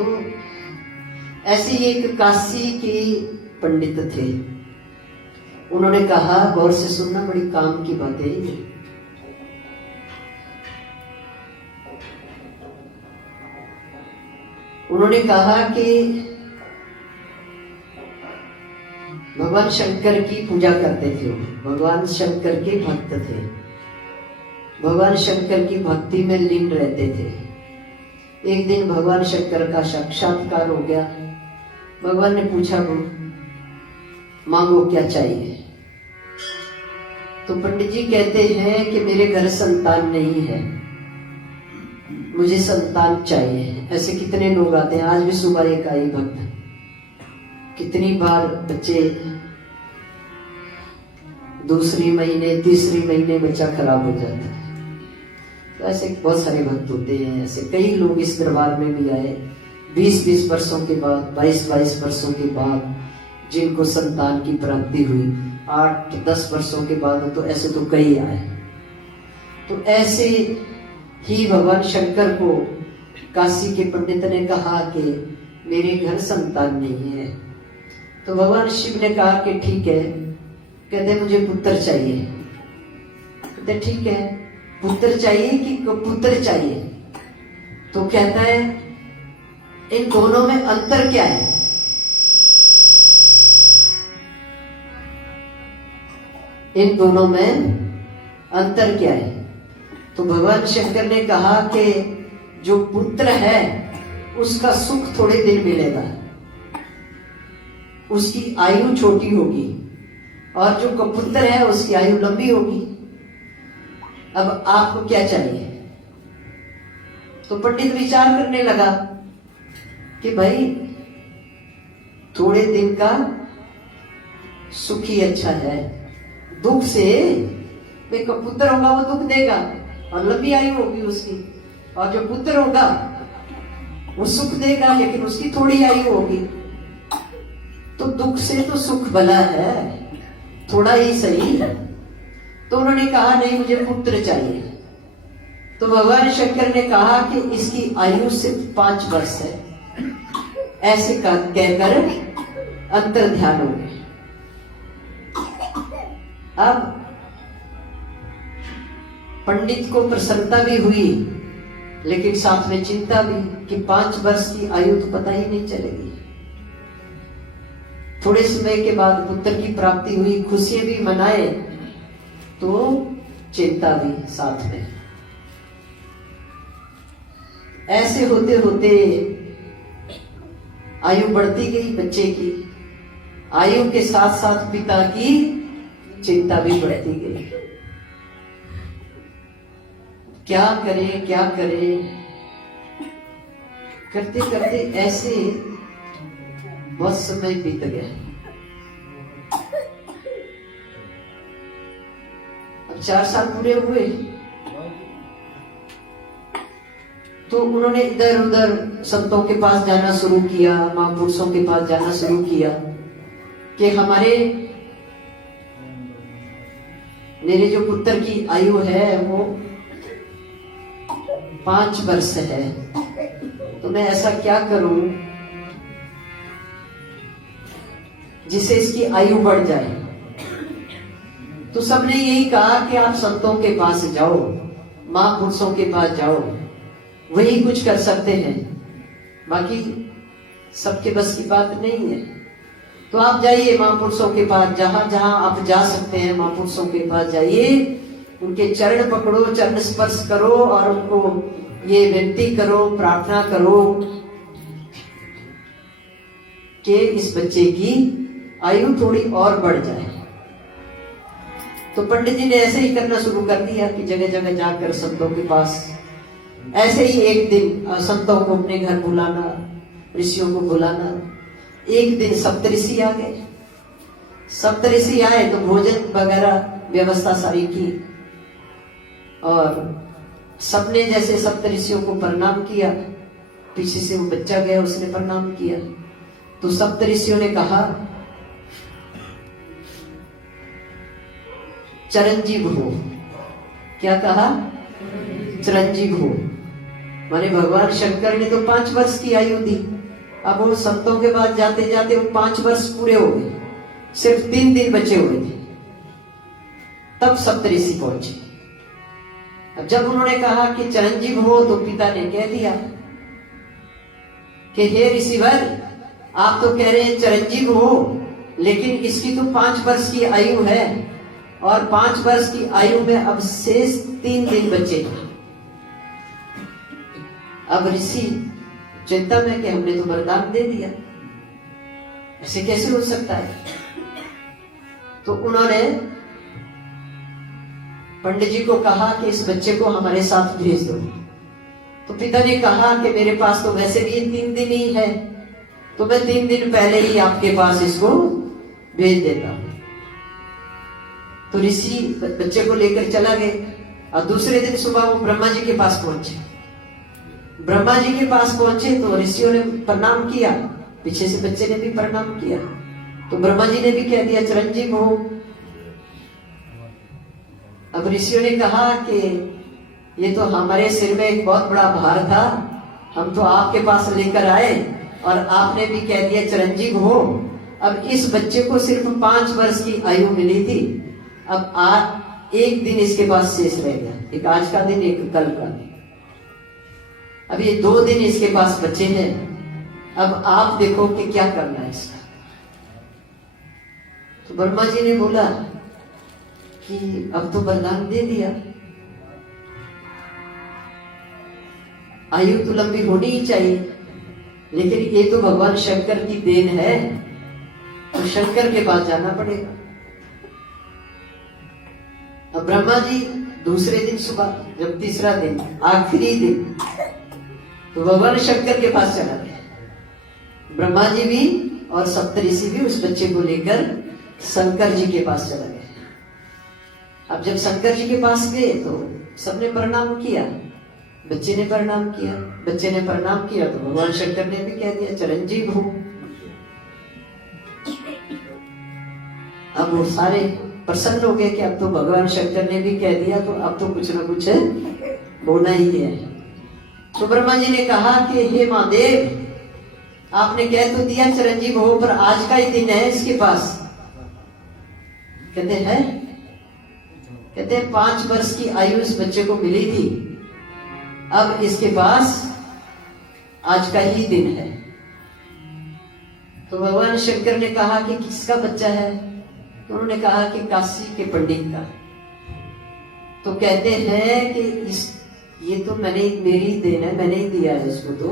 तो ऐसे ही एक काशी के पंडित थे। उन्होंने कहा, गौर से सुनना, बड़ी काम की बात है ये। उन्होंने कहा कि भगवान शंकर की पूजा करते थे। भगवान शंकर के भक्त थे, भगवान शंकर की भक्ति में लीन रहते थे। एक दिन भगवान शंकर का साक्षात्कार हो गया। भगवान ने पूछा, मांगो क्या चाहिए। तो पंडित जी कहते हैं कि मेरे घर संतान नहीं है, मुझे संतान चाहिए। ऐसे कितने लोग आते हैं। आज भी सुबह एक आई भक्त, कितनी बार बच्चे दूसरी महीने तीसरी महीने बच्चा खराब हो जाता है। तो ऐसे बहुत सारे भक्त होते हैं। ऐसे कई लोग इस दरबार में भी आए 20-20 वर्षों के बाद, 22-22 वर्षों के बाद जिनको संतान की प्राप्ति हुई, 8-10 वर्षों के बाद, तो ऐसे तो कई आए। तो ऐसे ही भगवान शंकर को काशी के पंडित ने कहा कि मेरे घर संतान नहीं है। तो भगवान शिव ने कहा कि ठीक है। कहते मुझे पुत्र चाहिए। कहते ठीक है, पुत्र चाहिए कि पुत्र चाहिए। तो कहता है इन दोनों में अंतर क्या है। इन दोनों में अंतर क्या है। तो भगवान शंकर ने कहा कि जो पुत्र है उसका सुख थोड़े दिन मिलेगा, उसकी आयु छोटी होगी, और जो कपुत्र है उसकी आयु लंबी होगी। अब आपको क्या चाहिए। तो पंडित विचार करने लगा कि भाई थोड़े दिन का सुख ही अच्छा है, दुख से भाई कपुत्र होगा वो दुख देगा और लंबी आयु होगी उसकी, और जो पुत्र होगा वो सुख देगा लेकिन उसकी थोड़ी आयु होगी। तो दुख से तो सुख भला है, थोड़ा ही सही। तो उन्होंने कहा नहीं, मुझे पुत्र चाहिए। तो भगवान शंकर ने कहा कि इसकी आयु सिर्फ 5 वर्ष है। ऐसे कहकर अंतर ध्यान हो गए। अब पंडित को प्रसन्नता भी हुई लेकिन साथ में चिंता भी कि 5 वर्ष की आयु तो पता ही नहीं चलेगी। थोड़े समय के बाद पुत्र की प्राप्ति हुई, खुशियां भी मनाए तो चिंता भी साथ में। ऐसे होते होते आयु बढ़ती गई बच्चे की, आयु के साथ साथ पिता की चिंता भी बढ़ती गई। क्या करें क्या करें, करते करते ऐसे बहुत समय बीत गया। अब 4 साल पूरे हुए तो उन्होंने इधर उधर संतों के पास जाना शुरू किया, महापुरुषों के पास जाना शुरू किया कि मेरे जो पुत्र की आयु है वो 5 वर्ष है, तो मैं ऐसा क्या करूं जिससे इसकी आयु बढ़ जाए। तो सबने यही कहा कि आप संतों के पास जाओ, महापुरुषों के पास जाओ, वही कुछ कर सकते हैं, बाकी सबके बस की बात नहीं है। तो आप जाइए महापुरुषों के पास, जहां जहां आप जा सकते हैं महापुरुषों के पास जाइए, उनके चरण पकड़ो, चरण स्पर्श करो और उनको ये विनती करो, प्रार्थना करो कि इस बच्चे की आयु थोड़ी और बढ़ जाए। तो पंडित जी ने ऐसे ही करना शुरू कर दिया कि जगह जगह जाकर संतों के पास, ऐसे ही एक दिन संतों को अपने घर बुलाना, ऋषियों को बुलाना। एक दिन सप्तऋषि आ गए। सप्तऋषि आए तो भोजन वगैरह व्यवस्था सारी की और सबने जैसे सप्तऋषियों को प्रणाम किया। पीछे से वो बच्चा गया, उसने प्रणाम किया। तो सप्तऋषियों ने कहा चिरंजीव हो। क्या कहा? चिरंजीव हो। माने भगवान शंकर ने तो 5 वर्ष की आयु दी। अब वो संतों के पास जाते जाते वो 5 वर्ष पूरे हो गए, सिर्फ 3 दिन बचे हुए थे, तब सप्तऋषि पहुंचे। अब जब उन्होंने कहा कि चिरंजीव हो, तो पिता ने कह दिया कि हे ऋषिवर, आप तो कह रहे हैं चिरंजीव हो, लेकिन इसकी तो 5 वर्ष की आयु है, और 5 वर्ष की आयु में अब शेष 3 दिन बचे। अब ऋषि चिंता में कि हमने तो वरदान दे दिया, ऐसे कैसे हो सकता है। तो उन्होंने पंडित जी को कहा कि इस बच्चे को हमारे साथ भेज दो। तो पिता ने कहा कि मेरे पास तो वैसे भी 3 दिन ही है, तो मैं 3 दिन पहले ही आपके पास इसको भेज देता हूं। तो ऋषि बच्चे को लेकर चला गया, और दूसरे दिन सुबह वो ब्रह्मा जी के पास पहुंचे। ब्रह्मा जी के पास पहुंचे तो ऋषियों ने प्रणाम किया, पीछे से बच्चे ने भी प्रणाम किया। तो ब्रह्मा जी ने भी कह दिया चिरंजीव हो। अब ऋषियों ने कहा कि ये तो हमारे सिर में एक बहुत बड़ा भार था, हम तो आपके पास लेकर आए और आपने भी कह दिया चिरंजीव हो। अब इस बच्चे को सिर्फ 5 वर्ष की आयु मिली थी, अब आज 1 दिन इसके पास शेष रह गया, एक आज का दिन, एक कल का दिन। अब ये 2 दिन इसके पास बचे हैं, अब आप देखो कि क्या करना है इसका। तो ब्रह्मा जी ने बोला कि अब तो वरदान दे दिया, आयु तो लंबी होनी ही चाहिए, लेकिन ये तो भगवान शंकर की देन है, तो शंकर के पास जाना पड़ेगा। अब ब्रह्मा जी दूसरे दिन सुबह, जब तीसरा दिन, आखिरी दिन, तो भगवान शंकर के पास चला गया। ब्रह्मा जी भी और सप्तऋषि भी उस बच्चे को लेकर शंकर जी के पास चला गया। अब जब शंकर जी के पास गए तो सबने प्रणाम किया, बच्चे ने प्रणाम किया। बच्चे ने प्रणाम किया तो भगवान शंकर ने भी कह दिया चिरंजीव हो। अब वो सारे प्रसन्न हो गए कि अब तो भगवान शंकर ने भी कह दिया, तो अब तो कुछ ना कुछ होना ही है। तो ब्रह्मा जी ने कहा कि हे महादेव, आपने कह तो दिया चिरंजीव हो, पर आज का ही दिन है इसके पास। कहते हैं 5 वर्ष की आयु इस बच्चे को मिली थी, अब इसके पास आज का ही दिन है। तो भगवान शंकर ने कहा कि किसका बच्चा है? तो उन्होंने कहा कि काशी के पंडित का। तो कहते हैं कि ये तो मेरी देन है, मैंने ही दिया है इसको, तो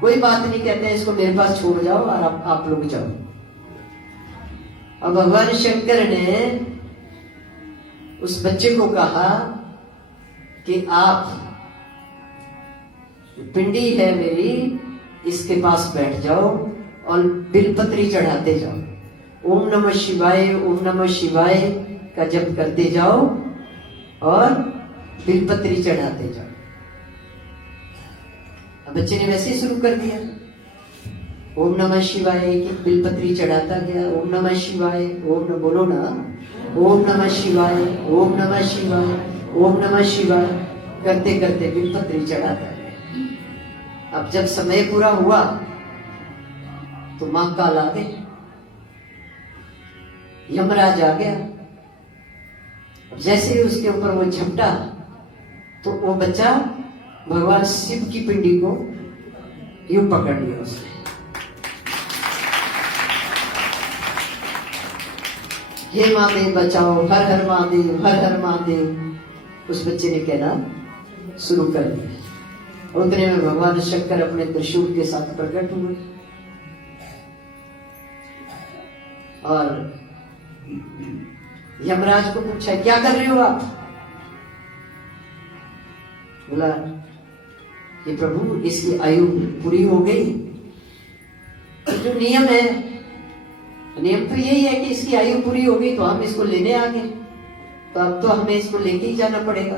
कोई बात नहीं, कहते हैं इसको मेरे पास छोड़ जाओ और आप लोग जाओ। अब भगवान शंकर ने उस बच्चे को कहा कि आप, पिंडी है मेरी, इसके पास बैठ जाओ और बिलपत्री चढ़ाते जाओ, ओम नमः शिवाय, ओम नमः शिवाय का जप करते जाओ और बिलपत्री चढ़ाते जाओ। अब बच्चे ने वैसे ही शुरू कर दिया, ओम नमः शिवाय की बिलपत्री चढ़ाता गया, ओम नमः शिवाय, ओम बोलो ना, ओम नमः शिवाय, ओम नमः शिवाय, ओम नमः शिवाय करते करते बिलपत्री चढ़ाता गया। अब जब समय पूरा हुआ तो महाकाल आ गए, यमराज आ गया। जैसे ही उसके ऊपर वो झपटा तो वो बच्चा भगवान शिव की पिंडी को यूं पकड़ लिया उसने। हे महादेव बचाओ, हर हर महादेव, हर हर महादेव, उस बच्चे ने कहना शुरू कर दिया। उतने में भगवान शंकर अपने त्रिशूल के साथ प्रकट हुए और यमराज को पूछा, क्या कर रहे हो आप? बोला, ये प्रभु, इसकी आयु पूरी हो गई, तो जो नियम है, नियम तो यही है कि इसकी आयु पूरी हो गई तो हम इसको लेने आ गए, तो अब तो हमें इसको लेके ही जाना पड़ेगा।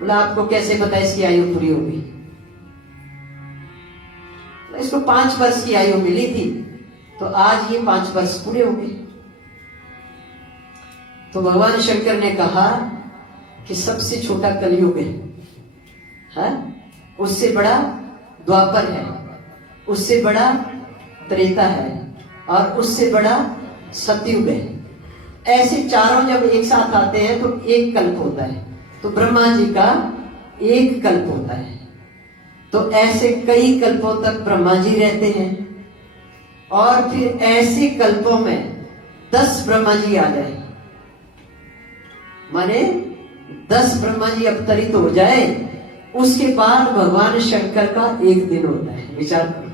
बोला, आपको कैसे पता इसकी आयु पूरी हो गई? इसको 5 वर्ष की आयु मिली थी, तो आज ये 5 वर्ष पूरे हो गए। तो भगवान शंकर ने कहा कि सबसे छोटा कलयुग है, है, उससे बड़ा द्वापर है, उससे बड़ा त्रेता है, और उससे बड़ा सतयुग है। ऐसे चारों जब एक साथ आते हैं तो एक कल्प होता है। तो ब्रह्मा जी का एक कल्प होता है। तो ऐसे कई कल्पों तक ब्रह्मा जी रहते हैं, और फिर ऐसे कल्पों में 10 ब्रह्मा जी आ जाए, माने 10 ब्रह्मा जी अवतरित हो जाए, उसके बाद भगवान शंकर का एक दिन होता है। विचार करो।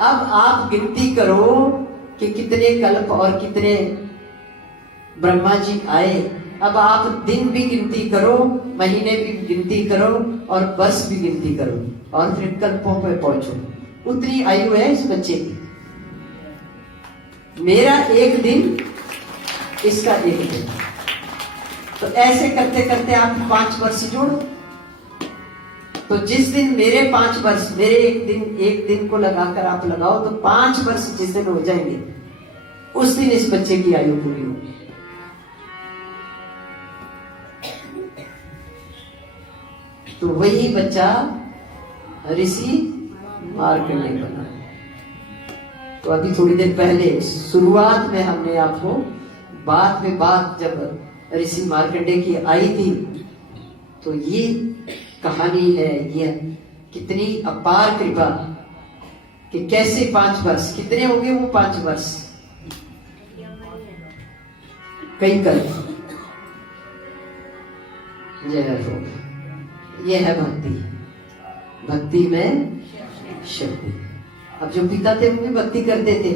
अब आप गिनती करो कि कितने कल्प और कितने ब्रह्मा जी आए। अब आप दिन भी गिनती करो, महीने भी गिनती करो, और वर्ष भी गिनती करो, और फिर कल्पों पे पहुंचो। उतनी आयु है इस बच्चे की। मेरा एक दिन, इसका एक दिन। तो ऐसे करते करते आप 5 वर्ष जोड़ो। तो जिस दिन मेरे 5 वर्ष, मेरे एक दिन को लगाकर आप लगाओ, तो 5 वर्ष जिस दिन हो जाएंगे, उस दिन इस बच्चे की आयु पूरी होगी। तो वही बच्चा ऋषि मार्कंडेय बना। तो अभी थोड़ी देर पहले शुरुआत में हमने आपको बात जब ऋषि मार्कंडेय की आई थी, तो ये कहानी है, ये कितनी अपार कृपा कि कैसे 5 वर्ष, कितने हो गए वो 5 वर्ष, कई कल्प। जय हो। ये है भक्ति, भक्ति में शक्ति। अब जो पिता थे वो भी भक्ति करते थे,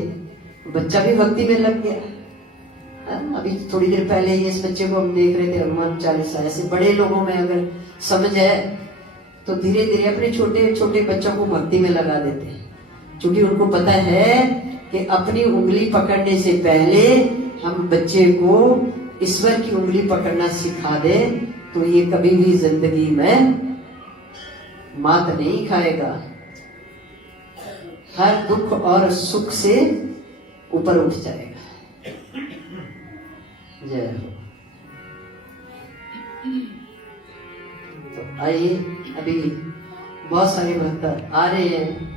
बच्चा भी भक्ति में लग गया। अभी थोड़ी देर पहले इस बच्चे को हम देख रहे थे, हनुमान चालीसा। ऐसे बड़े लोगों में अगर समझ है तो धीरे धीरे अपने छोटे छोटे बच्चों को भक्ति में लगा देते हैं, क्योंकि उनको पता है कि अपनी उंगली पकड़ने से पहले हम बच्चे को ईश्वर की उंगली पकड़ना सिखा दे, तो ये कभी भी जिंदगी में मात नहीं खाएगा, हर दुख और सुख से ऊपर उठ जाएगा। जय हो। तो आइए, अभी बहुत सारे भक्त आ रहे हैं।